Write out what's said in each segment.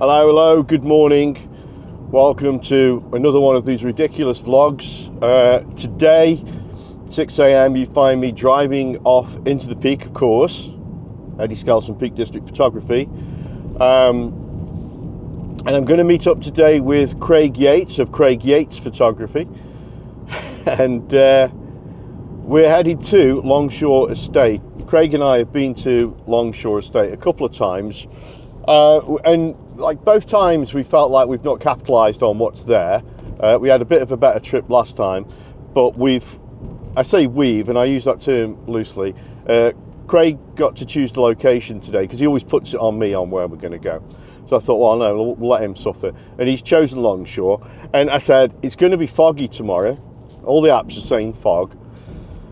Hello, good morning. Welcome to another one of these ridiculous vlogs. Today, 6 a.m, you find me driving off into the peak, of course, Eddie Skelton Peak District Photography. And I'm going to meet up today with Craig Yates of Craig Yates Photography. And we're headed to Longshore Estate. Craig and I have been to Longshore Estate a couple of times. And like both times we felt like we've not capitalised on what's there. We had a bit of a better trip last time, but I say we've, and I use that term loosely, Craig got to choose the location today because he always puts it on me on where we're going to go. So I thought, well, no, we'll let him suffer. And he's chosen Longshore. And I said, it's going to be foggy tomorrow. All the apps are saying fog.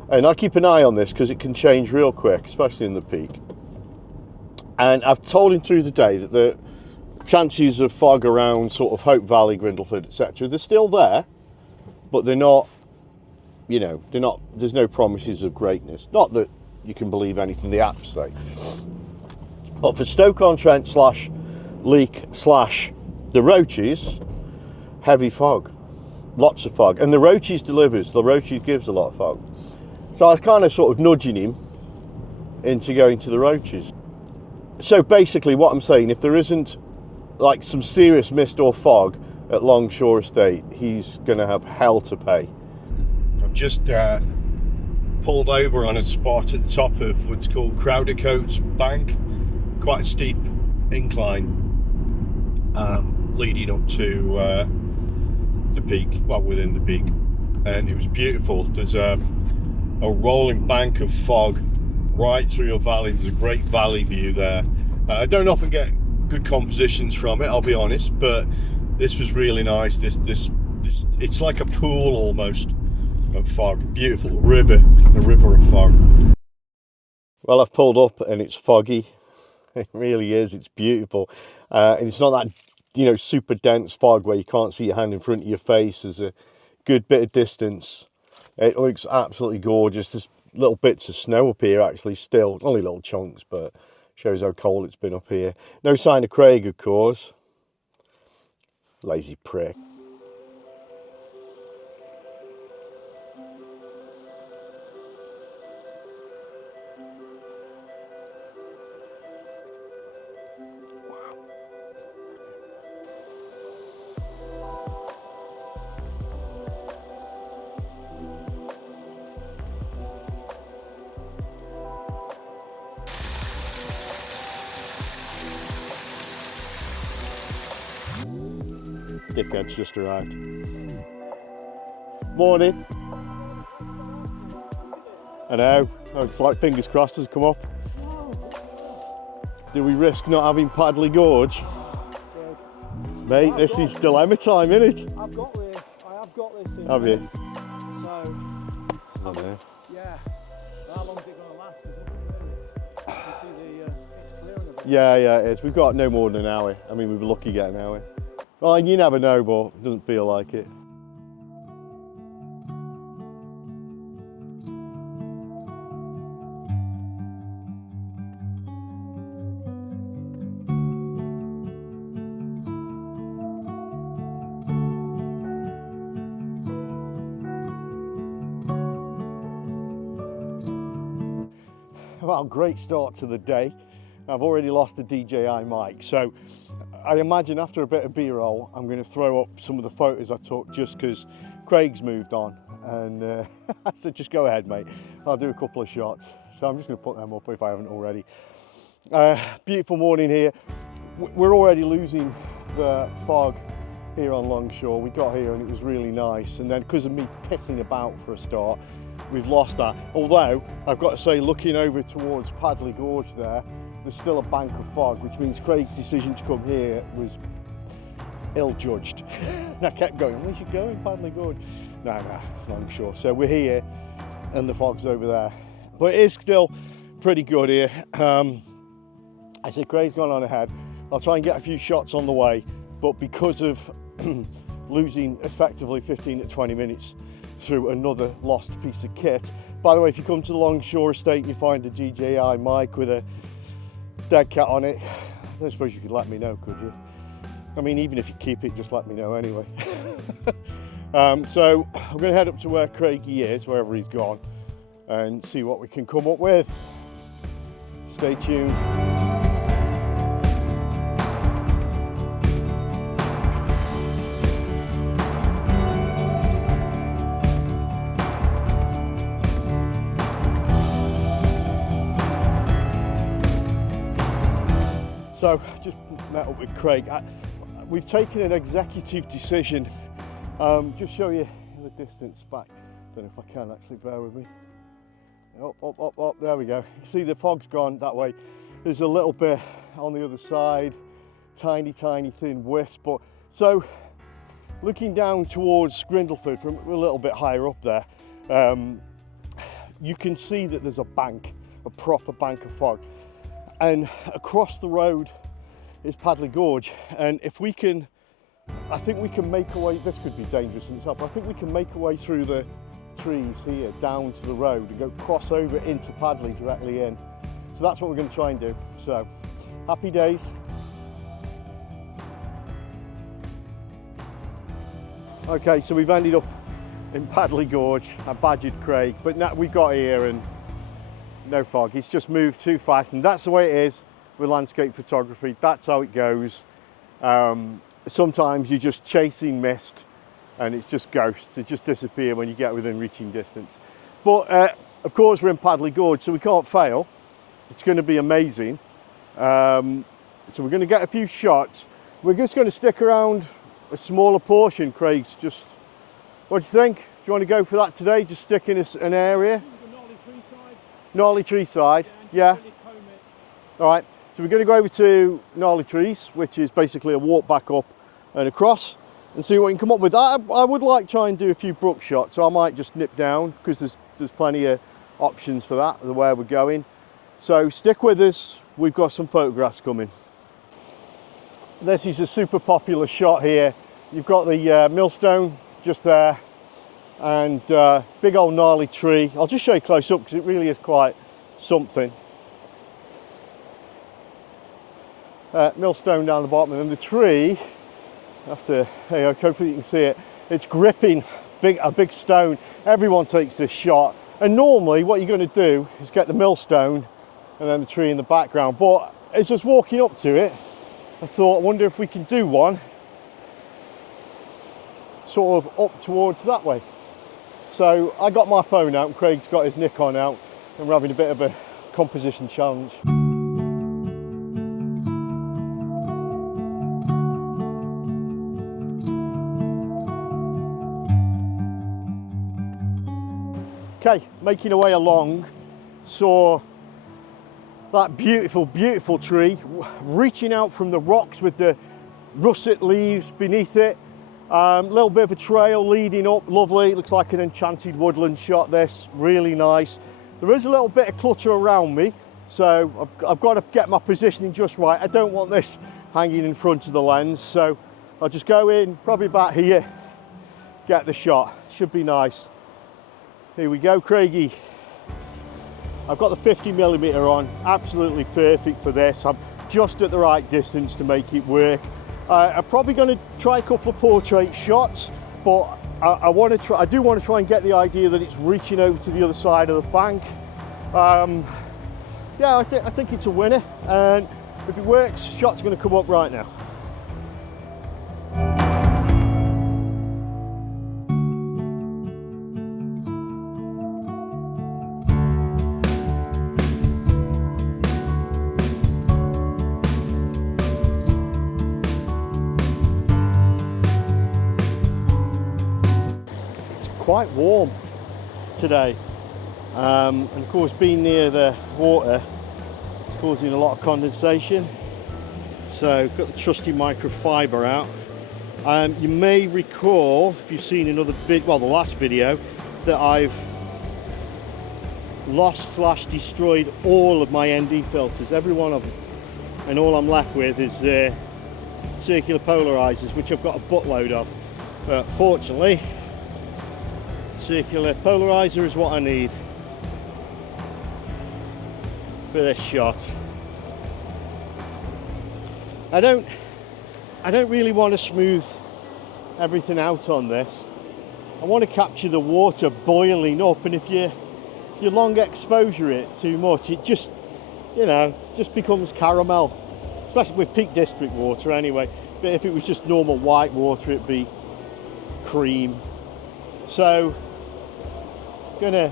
And I keep an eye on this because it can change real quick, especially in the peak. And I've told him through the day that the chances of fog around sort of Hope Valley, Grindleford, etc., they're still there, but they're not, there's no promises of greatness. Not that you can believe anything the apps say. But for Stoke-on-Trent / Leek / the Roaches, heavy fog. Lots of fog. And the Roaches delivers. The Roaches gives a lot of fog. So I was kind of sort of nudging him into going to the Roaches. So basically what I'm saying, if there isn't like some serious mist or fog at Longshore Estate, he's going to have hell to pay. I've just pulled over on a spot at the top of what's called Crowdercote Bank. Quite a steep incline leading up to the peak, well, within the peak. And it was beautiful. There's a rolling bank of fog right through your valley. There's a great valley view there. I don't often get good compositions from it, I'll be honest, but this was really nice. This it's like a pool almost of fog. Beautiful river, a river of fog. Well, I've pulled up and it's foggy. It really is. It's beautiful, and it's not that super dense fog where you can't see your hand in front of your face. There's a good bit of distance. It looks absolutely gorgeous. There's little bits of snow up here actually still, only little chunks, but shows how cold it's been up here. No sign of Craig, of course. Lazy prick. Dickhead's just arrived. Morning. I know. Oh, it's like fingers crossed has come up. Do we risk not having Padley Gorge? Mate, this is dilemma time, isn't it? I've got this. I have got this. Have you? So, I don't know. yeah. How long is it going to last? You see it's clearing a bit. Yeah, it is. We've got no more than an hour. I mean, we were lucky getting an hour. Well, and you never know, but it doesn't feel like it. Well, great start to the day. I've already lost the DJI mic, so I imagine after a bit of B-roll, I'm going to throw up some of the photos I took just because Craig's moved on. And I said, just go ahead, mate. I'll do a couple of shots. So I'm just going to put them up if I haven't already. Beautiful morning here. We're already losing the fog here on Longshore. We got here and it was really nice. And then because of me pissing about for a start, we've lost that. Although, I've got to say, looking over towards Padley Gorge there's still a bank of fog, which means Craig's decision to come here was ill-judged. I kept going, where's you going, Padley Gorge? No, Longshore. So we're here and the fog's over there. But it is still pretty good here. I said Craig's gone on ahead. I'll try and get a few shots on the way, but because of losing effectively 15 to 20 minutes through another lost piece of kit. By the way, if you come to the Longshore Estate and you find a DJI mic with a dead cat on it, I don't suppose you could let me know, could you? I mean, even if you keep it, just let me know anyway. So I'm going to head up to where Craigie is, wherever he's gone, and see what we can come up with. Stay tuned. So just met up with Craig. We've taken an executive decision. Just show you the distance back. Don't know if I can actually, bear with me. Up, there we go. You see the fog's gone that way. There's a little bit on the other side, tiny thin wisp. But so looking down towards Grindleford from a little bit higher up there, you can see that there's a bank, a proper bank of fog. And across the road is Padley Gorge, and if we can, I think we can make our way, this could be dangerous in itself, but I think we can make our way through the trees here down to the road and go cross over into Padley directly in. So that's what we're going to try and do. So happy days. Okay, so we've ended up in Padley Gorge. I badgered Craig, but now we got here and no fog. It's just moved too fast, and that's the way it is with landscape photography. That's how it goes. Sometimes you're just chasing mist and it's just ghosts. It just disappear when you get within reaching distance. But of course we're in Padley Gorge, so we can't fail. It's going to be amazing. So we're going to get a few shots. We're just going to stick around a smaller portion. Craig's just, what do you think? Do you want to go for that today? Just stick in an area? Gnarly tree side, yeah. Really comb it. All right, so we're going to go over to Gnarly Trees, which is basically a walk back up and across, and see what we can come up with. I would like to try and do a few brook shots, so I might just nip down because there's plenty of options for that, the way we're going. So stick with us, we've got some photographs coming. This is a super popular shot here. You've got the millstone just there, and big old gnarly tree. I'll just show you close up because it really is quite something. Millstone down the bottom, and then the tree, hopefully you can see it, it's gripping a big stone. Everyone takes this shot, and normally what you're going to do is get the millstone and then the tree in the background, but as I was walking up to it, I thought, I wonder if we can do one sort of up towards that way. So I got my phone out and Craig's got his Nikon out, and we're having a bit of a composition challenge. Okay, making our way along, saw that beautiful tree reaching out from the rocks with the russet leaves beneath it. Little bit of a trail leading up, lovely. It looks like an enchanted woodland shot, this, really nice. There is a little bit of clutter around me, so I've got to get my positioning just right. I don't want this hanging in front of the lens, so I'll just go in, probably about here, get the shot. Should be nice. Here we go, Craigie. I've got the 50mm on, absolutely perfect for this. I'm just at the right distance to make it work. I'm probably going to try a couple of portrait shots, but I do want to try and get the idea that it's reaching over to the other side of the bank. Yeah, I think it's a winner, and if it works, shots are going to come up right now. Quite warm today, and of course being near the water, it's causing a lot of condensation. So got the trusty microfiber out. You may recall, if you've seen another the last video, that I've lost/destroyed all of my ND filters, every one of them, and all I'm left with is circular polarizers, which I've got a buttload of, but fortunately circular polarizer is what I need for this shot. I don't I don't really want to smooth everything out on this. I want to capture the water boiling up, and if you long exposure it too much, it just, you know, just becomes caramel, especially with Peak District water anyway. But if it was just normal white water, it'd be cream. So gonna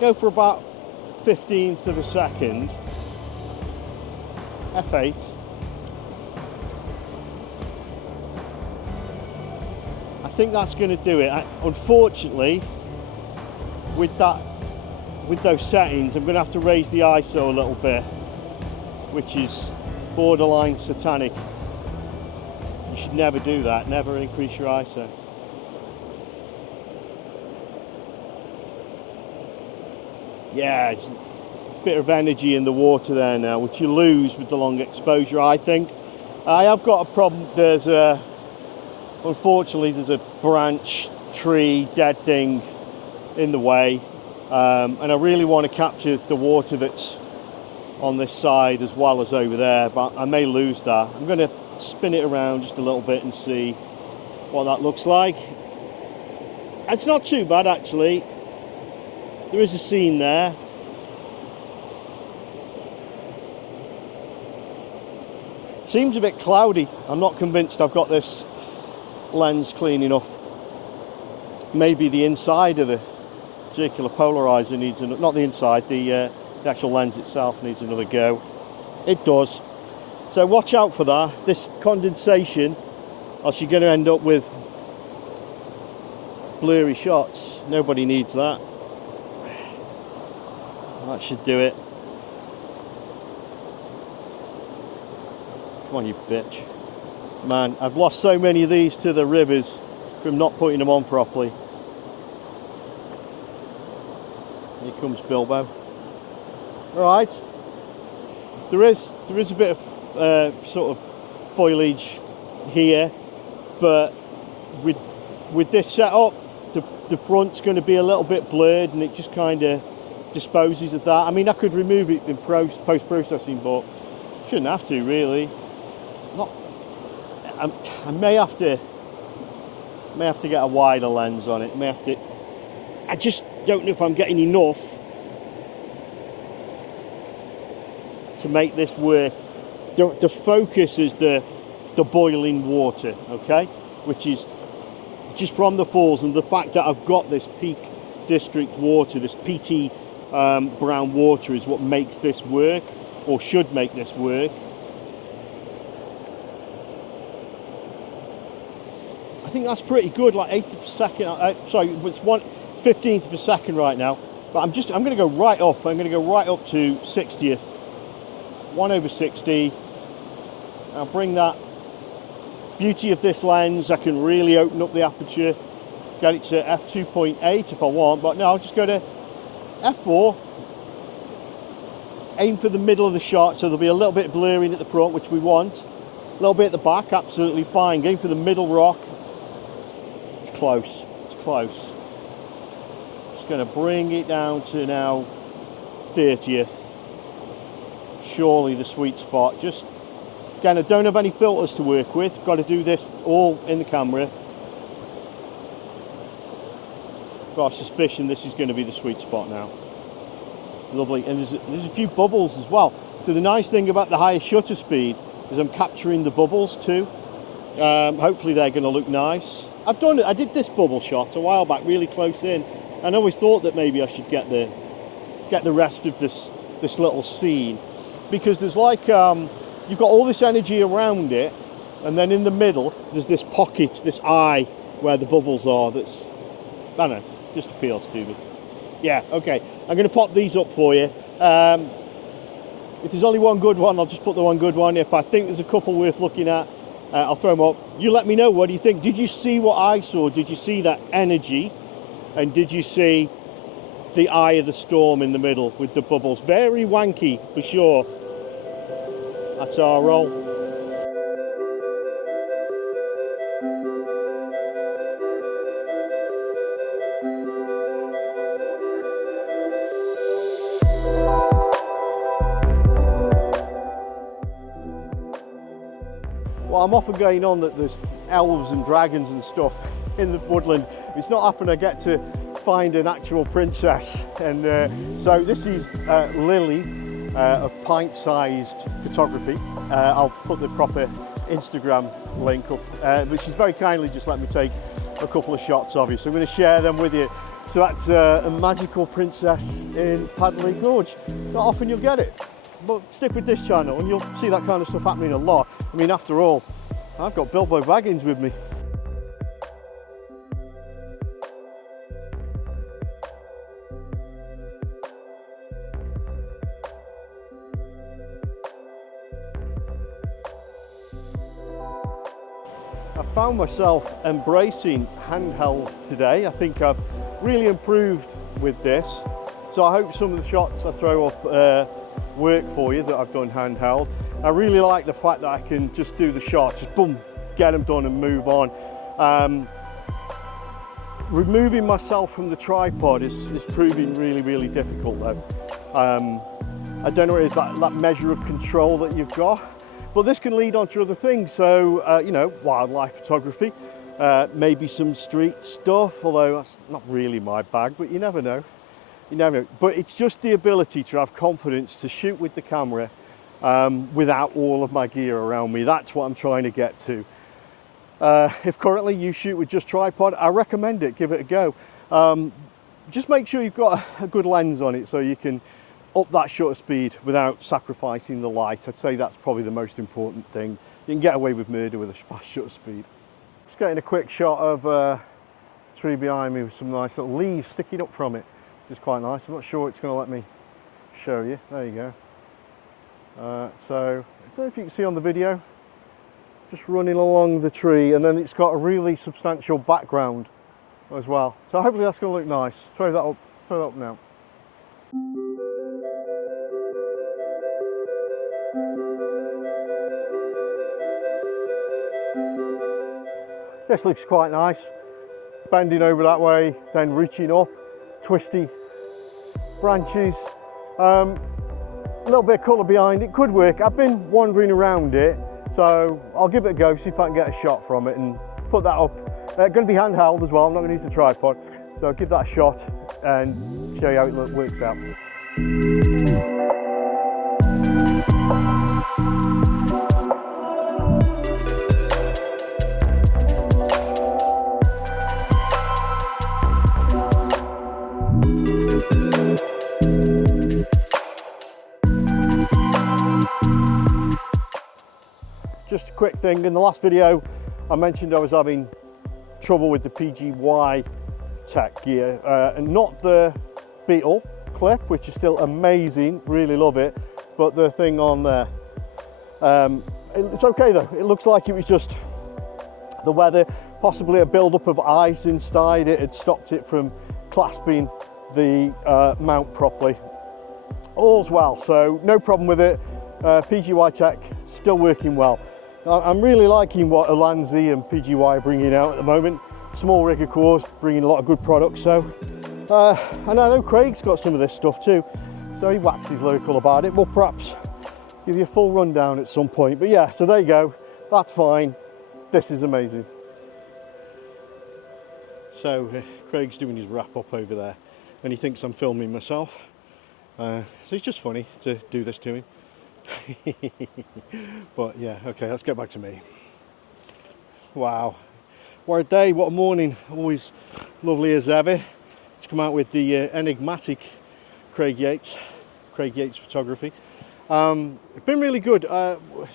go for about 15th of a second, F8. I think that's going to do it. Unfortunately, with those settings, I'm going to have to raise the ISO a little bit, which is borderline satanic. You should never do that. Never increase your ISO. Yeah, it's a bit of energy in the water there now, which you lose with the long exposure, I think. I have got a problem. Unfortunately, there's a branch, tree, dead thing in the way, and I really want to capture the water that's on this side as well as over there, but I may lose that. I'm going to spin it around just a little bit and see what that looks like. It's not too bad, actually. There is a scene there. Seems a bit cloudy. I'm not convinced I've got this lens clean enough. Maybe the inside of the circular polarizer needs not the inside, the actual lens itself needs another go. It does. So watch out for that. This condensation, else you're going to end up with blurry shots. Nobody needs that. That should do it. Come on, you bitch. Man, I've lost so many of these to the rivers from not putting them on properly. Here comes Bilbo. Right. There is a bit of sort of foliage here, but with this setup, the front's going to be a little bit blurred, and it just kind of disposes of that. I mean, I could remove it in post-processing, but shouldn't have to really. I may have to get a wider lens on it. I just don't know if I'm getting enough to make this work. The focus is the boiling water, okay, which is just from the falls, and the fact that I've got this Peak District water, this PT brown water, is what makes this work, or should make this work. I think that's pretty good, like 8th of a second. Sorry, it's 15th of a second right now. But I'm going to go right up. I'm going to go right up to 60th. 1/60. I'll bring that. Beauty of this lens, I can really open up the aperture. Get it to f2.8 if I want, but no, I'll just go to f4. Aim for the middle of the shot, so there'll be a little bit of blurring at the front, which we want. A little bit at the back, absolutely fine. Going for the middle rock. It's close. It's close. Just going to bring it down to now 30th. Surely the sweet spot. Just again, I don't have any filters to work with. Got to do this all in the camera. Got a suspicion this is going to be the sweet spot now. Lovely, and there's a few bubbles as well. So the nice thing about the higher shutter speed is I'm capturing the bubbles too. Hopefully they're going to look nice. I did this bubble shot a while back, really close in, and I always thought that maybe I should get the rest of this little scene, because there's like you've got all this energy around it, and then in the middle there's this pocket, this eye where the bubbles are. That's, I don't know, just appeals to me. Yeah, okay. I'm going to pop these up for you. If there's only one good one, I'll just put the one good one. If I think there's a couple worth looking at, I'll throw them up. You let me know, what do you think? Did you see what I saw? Did you see that energy? And did you see the eye of the storm in the middle with the bubbles? Very wanky, for sure. That's our roll. Well, I'm often going on that there's elves and dragons and stuff in the woodland. It's not often I get to find an actual princess, and so this is Lily of pint-sized photography. I'll put the proper Instagram link up, but she's very kindly just let me take a couple of shots of you, so I'm going to share them with you. So that's a magical princess in Padley Gorge. Not often you'll get it, but stick with this channel and you'll see that kind of stuff happening a lot. I mean, after all, I've got Bilbo Baggins with me. I found myself embracing handheld today. I think I've really improved with this. So I hope some of the shots I throw up work for you that I've done handheld. I really like the fact that I can just do the shot, just boom, get them done and move on. Removing myself from the tripod is proving really, really difficult though. I don't know what it is, that measure of control that you've got. But this can lead on to other things, so you know, wildlife photography, maybe some street stuff, although that's not really my bag, but you never know. You never know. But it's just the ability to have confidence to shoot with the camera without all of my gear around me. That's what I'm trying to get to. If currently you shoot with just tripod, I recommend it, give it a go. Just make sure you've got a good lens on it so you can up that shutter speed without sacrificing the light. I'd say that's probably the most important thing. You can get away with murder with a fast shutter speed. Just getting a quick shot of a tree behind me with some nice little leaves sticking up from it, which is quite nice. I'm not sure it's going to let me show you. There you go. So I don't know if you can see on the video, just running along the tree, and then it's got a really substantial background as well. So hopefully that's going to look nice. Throw that up now. This looks quite nice, bending over that way, then reaching up, twisty branches. A little bit of colour behind it, could work. I've been wandering around it, so I'll give it a go, see if I can get a shot from it and put that up. Going to be handheld as well, I'm not going to use a tripod, so I'll give that a shot and show you how it works out. Just a quick thing, in the last video I mentioned I was having trouble with the PGY tech gear and not the Beetle clip, which is still amazing, really love it, but the thing on there. It's okay though, it looks like it was just the weather, possibly a build-up of ice inside it had stopped it from clasping the mount properly. All's well, so no problem with it. PGY tech still working well. I'm really liking what Alanzi and PGY are bringing out at the moment. Small rig, of course, bringing a lot of good products. So, and I know Craig's got some of this stuff too, so he waxes lyrical about it. We'll perhaps give you a full rundown at some point. But yeah, so there you go. That's fine. This is amazing. So Craig's doing his wrap up over there, and he thinks I'm filming myself. So it's just funny to do this to him. But yeah, okay, let's get back to me. Wow, what a day, what a morning. Always lovely as ever to come out with the enigmatic Craig Yates photography. It's been really good.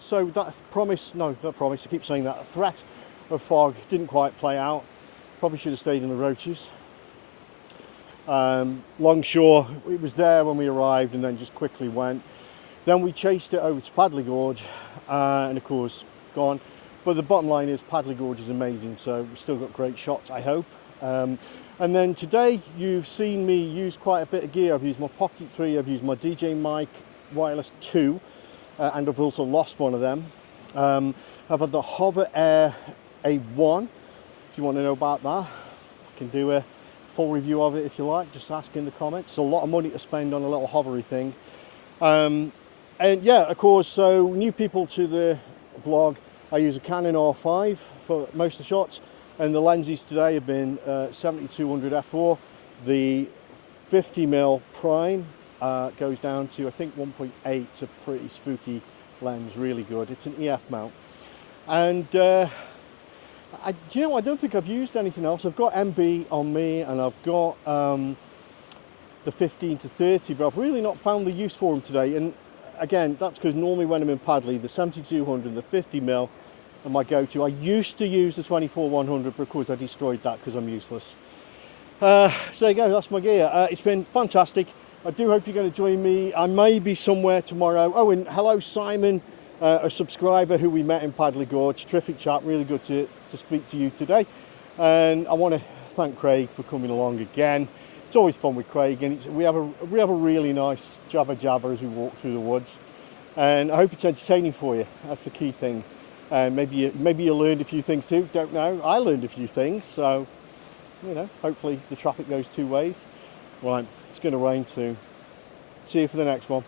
So that promise, no, not promise, I keep saying that, threat of fog didn't quite play out. Probably should have stayed in the roaches. Longshore, it was there when we arrived and then just quickly went. Then we chased it over to Padley Gorge and of course gone. But the bottom line is Padley Gorge is amazing, so we've still got great shots, I hope. And then today you've seen me use quite a bit of gear. I've used my Pocket 3, I've used my DJ Mic Wireless 2, and I've also lost one of them. I've had the Hover Air A1, if you want to know about that. I can do a full review of it if you like, just ask in the comments. It's a lot of money to spend on a little hovery thing. And yeah, of course, so new people to the vlog, I use a Canon R5 for most of the shots, and the lenses today have been 7200 f4. The 50mm prime goes down to, I think, 1.8. It's a pretty spooky lens, really good. It's an EF mount. And I don't think I've used anything else. I've got MB on me, and I've got the 15 to 30, but I've really not found the use for them today. And again, that's because normally when I'm in Padley, the 7200 and the 50mm are my go-to. I used to use the 24-100, but of course I destroyed that because I'm useless. So there you go, that's my gear. It's been fantastic. I do hope you're going to join me. I may be somewhere tomorrow. Oh, and hello Simon, a subscriber who we met in Padley Gorge. Terrific chap, really good to speak to you today. And I want to thank Craig for coming along again. It's always fun with Craig, and we have a really nice jabber as we walk through the woods. And I hope it's entertaining for you. That's the key thing. And maybe you learned a few things too. Don't know. I learned a few things, so hopefully the traffic goes two ways. Right, it's going to rain soon. See you for the next one.